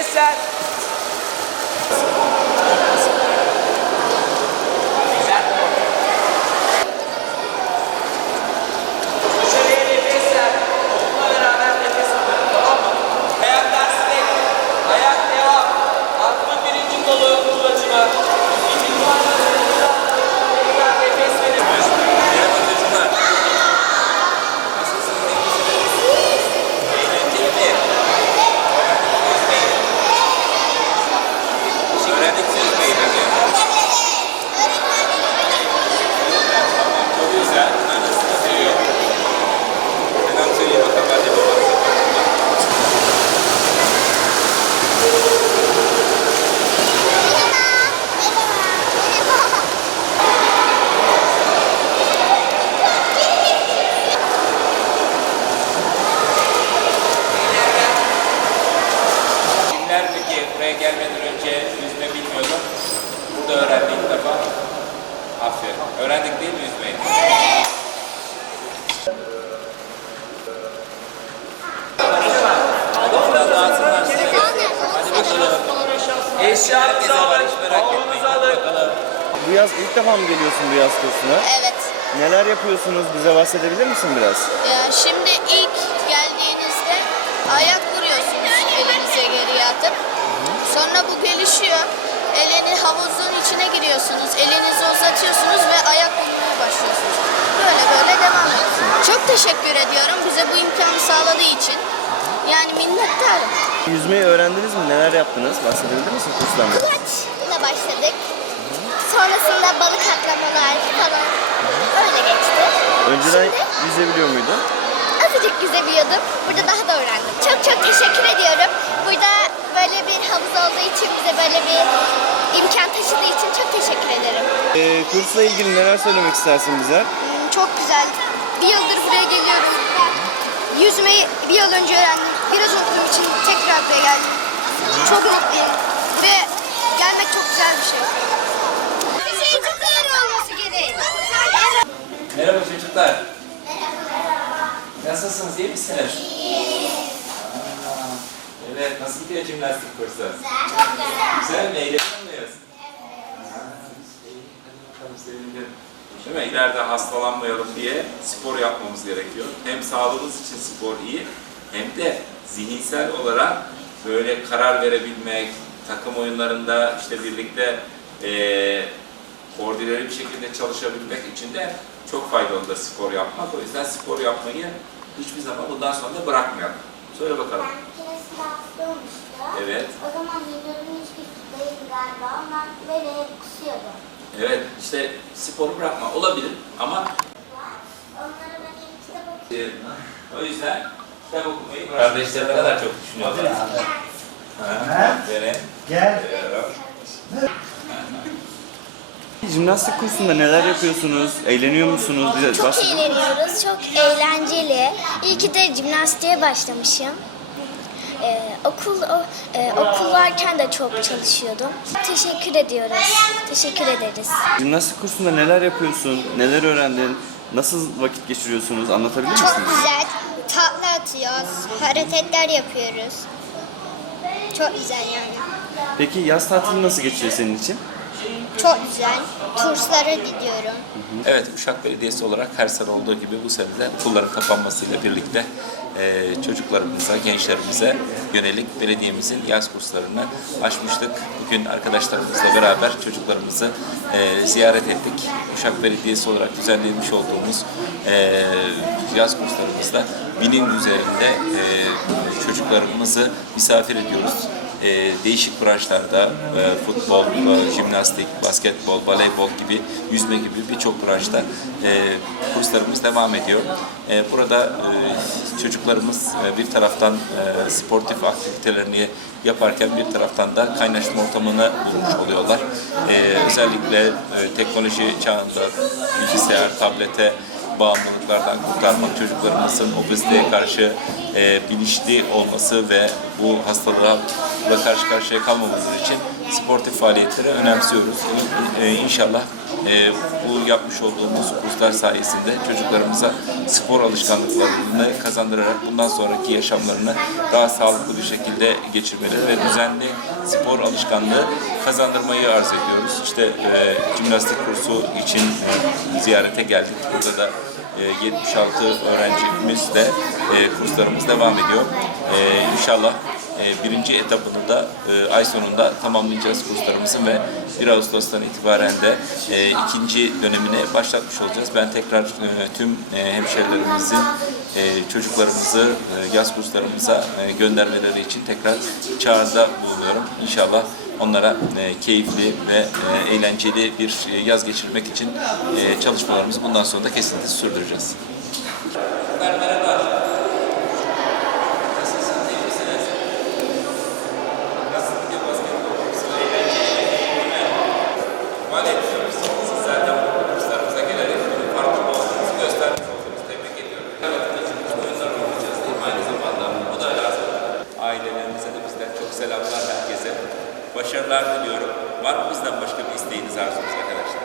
Nefesler. Güzel. Dışarıya nefesler. Onunla beraber nefes alın. Tamam mı? Ayaklar sinek. Ayak devam. Atma birinci kolu kulacıma. İkinci parmağını tekrar nefes verin. Merhaba çocuklar. Nasılsınız? iyi misiniz? Eğlenceli mi? Öğrendik mi yüzmeyi? Tamam, çok güzel. Anasını seviyor. Selam söyle bakalım hadi babanıza. Kimler peki buraya gelmeden önce yüzme bilmiyordu? Burada öğrendi ilk defa. Aferin. Öğrendik değil mi yüzmeyi? Herkese var alın. Hadi alın. Bu yaz ilk defa mı geliyorsun bu yaz kursuna? Evet. Neler yapıyorsunuz? Bize bahsedebilir misin biraz? Ee, şimdi ilk geldiğinizde bu gelişiyor. Elini havuzun içine giriyorsunuz. Elinizi uzatıyorsunuz ve ayak vurmaya başlıyorsunuz. Böyle böyle devam ediyor. Çok teşekkür ediyorum bize bu imkanı sağladığı için. Yani minnettarım. Yüzmeyi öğrendiniz mi? Neler yaptınız? Bahsedebilir misin kurstan? Kulaçla başladık. Sonrasında balık atlamalar falan. Öyle geçti. Önceden Şimdi- yüzebiliyor muydun? Azıcık yüzebiliyordum. Burada daha da öğrendim. Çok çok teşekkür ediyorum. Burada böyle bir havuz olduğu için bize böyle bir imkan taşıdığı için çok teşekkür ederim. Ee, kursla ilgili neler söylemek istersin bize? Hmm, Çok güzel. Bir yıldır buraya geliyorum. Yüzmeyi bir yıl önce öğrendim. Biraz unuttuğum için tekrar buraya geldim. Çok mutluyum. Ve gelmek çok güzel bir şey. Çocuklar gerek. Merhaba çocuklar. Nasılsınız? iyi misiniz? Evet, nasıl gidiyor jimnastik kursu? Çok güzel. Güzel mi? Eğleniyor muyuz? Sevindim. Değil mi? İleride hastalanmayalım diye spor yapmamız gerekiyor. Hem sağlığımız için spor iyi, hem de zihinsel olarak böyle karar verebilmek, takım oyunlarında işte birlikte eee koordineli bir şekilde çalışabilmek için de çok faydalıdır spor yapmak. O yüzden spor yapmayı hiçbir zaman bundan sonra da bırakmayalım. Söyle bakalım. Olmuştum. Evet. O zaman yıllarım hiç güçlüydü galiba. Ondan böyle hep kusuyordu. Evet, işte sporu bırakma olabilir ama Onlara ben hep kitap okuyordum. e, o yüzden kitap okumayı Kardeşler ne kadar çok düşünüyorlar. Ha, aferin. Gel. Diyorum. Jimnastik kursunda neler yapıyorsunuz? Eğleniyor musunuz? Bize Çok bahsedin. eğleniyoruz, çok eğlenceli. İyi ki de jimnastiğe başlamışım. Okul e, okul varken de çok çalışıyordum. Teşekkür ediyoruz. Teşekkür ederiz. Jimnastik kursunda neler yapıyorsun? Neler öğrendin? Nasıl vakit geçiriyorsunuz? Anlatabilir misiniz? güzel. Tatlı atıyoruz. Hareketler yapıyoruz. Çok güzel yani. Peki yaz tatili nasıl geçiyor senin için? Çok güzel. Kurslara gidiyorum. Evet, Uşak Belediyesi olarak her sene olduğu gibi bu sene de okulların kapanmasıyla birlikte e, çocuklarımıza, gençlerimize yönelik belediyemizin yaz kurslarını açmıştık. Bugün arkadaşlarımızla beraber çocuklarımızı e, ziyaret ettik. Uşak Belediyesi olarak düzenlemiş olduğumuz e, yaz kurslarımızda binin üzerinde e, çocuklarımızı misafir ediyoruz e, değişik branşlarda e, futbol, e, jimnastik, basketbol, voleybol gibi, yüzme gibi birçok branşta e, kurslarımız devam ediyor. E, burada e, çocuklarımız e, bir taraftan e, sportif aktivitelerini yaparken bir taraftan da kaynaşma ortamını bulmuş oluyorlar. E, özellikle e, teknoloji çağında bilgisayar, tablete, bağımlılıklardan kurtarmak, çocuklarımızın obeziteye karşı e, bilinçli olması ve bu hastalığa karşı karşıya kalmamamız için sportif faaliyetleri önemsiyoruz. E, inşallah e, bu yapmış olduğumuz kurslar sayesinde çocuklarımıza spor alışkanlıklarını kazandırarak bundan sonraki yaşamlarını daha sağlıklı bir şekilde geçirmeleri ve düzenli spor alışkanlığı kazandırmayı arz ediyoruz. İşte e, jimnastik kursu için e, ziyarete geldik. Burada da e, 76 öğrencimiz de e, kurslarımız devam ediyor. İnşallah birinci etapını da e, ay sonunda tamamlayacağız kurslarımızın ve 1 Ağustos'tan itibaren de e, ikinci dönemine başlatmış olacağız. Ben tekrar e, tüm e, hemşerilerimizin e, çocuklarımızı e, yaz kurslarımıza e, göndermeleri için tekrar çağrıda bulunuyorum. İnşallah onlara e, keyifli ve e, eğlenceli bir e, yaz geçirmek için e, çalışmalarımızı bundan sonra da kesintisiz sürdüreceğiz. ihmal başarılar diliyorum. Var mı bizden başka bir isteğiniz arzunuz arkadaşlar?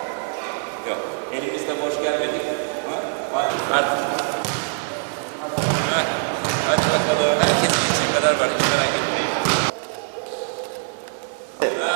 Yok. Elimizde boş gelmedik. Ha? Var. Artık. Hadi bakalım. Herkes için kadar var. Hiç merak etmeyin. Ha.